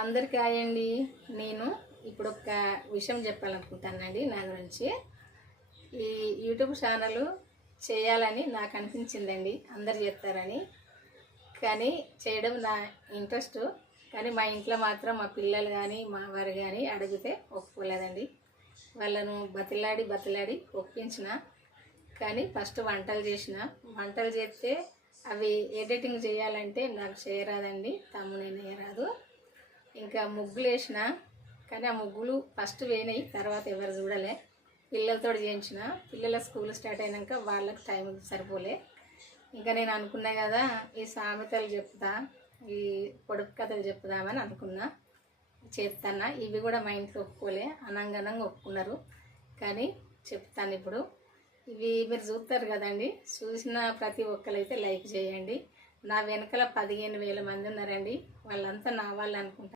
అందరికీ హాయ్ అండి. నేను ఇప్పుడు ఒక విషయం చెప్పాలనుకుంటానండి నా గురించి. ఈ యూట్యూబ్ ఛానల్ చేయాలని నాకు అనిపించిందండి, అందరు చేస్తారని. కానీ చేయడం నా ఇంట్రెస్ట్. కానీ మా ఇంట్లో మాత్రం మా పిల్లలు కానీ మా వారు కానీ అడిగితే ఒప్పుకోలేదండి. వాళ్ళను బతిలాడి ఒప్పించిన. కానీ ఫస్ట్ వంటలు చేస్తే అవి ఎడిటింగ్ చేయాలంటే నాకు చేయరాదండి, తమ్ముడైనా వేయరాదు. ఇంకా ముగ్గులు వేసిన, కానీ ఆ ముగ్గులు ఫస్ట్ వేయినాయి, తర్వాత ఎవరు చూడలే. పిల్లలతో చేయించిన. పిల్లల స్కూల్ స్టార్ట్ అయినాక వాళ్ళకి టైం సరిపోలే. ఇంకా నేను అనుకున్నా కదా, ఈ సామెతలు చెప్తా, ఈ పొడుపు కథలు చెప్దామని అనుకున్నా, చేస్తాను. ఇవి కూడా మా ఇంట్లో ఒప్పుకోలే, అనంగనంగా ఒప్పుకున్నారు. కానీ చెప్తాను ఇప్పుడు. ఇవి మీరు చూస్తారు కదండి, చూసిన ప్రతి ఒక్కరైతే లైక్ చేయండి. నా వెనకాల 15,000 మంది ఉన్నారండి, వాళ్ళంతా నా వాళ్ళు అనుకుంటారు.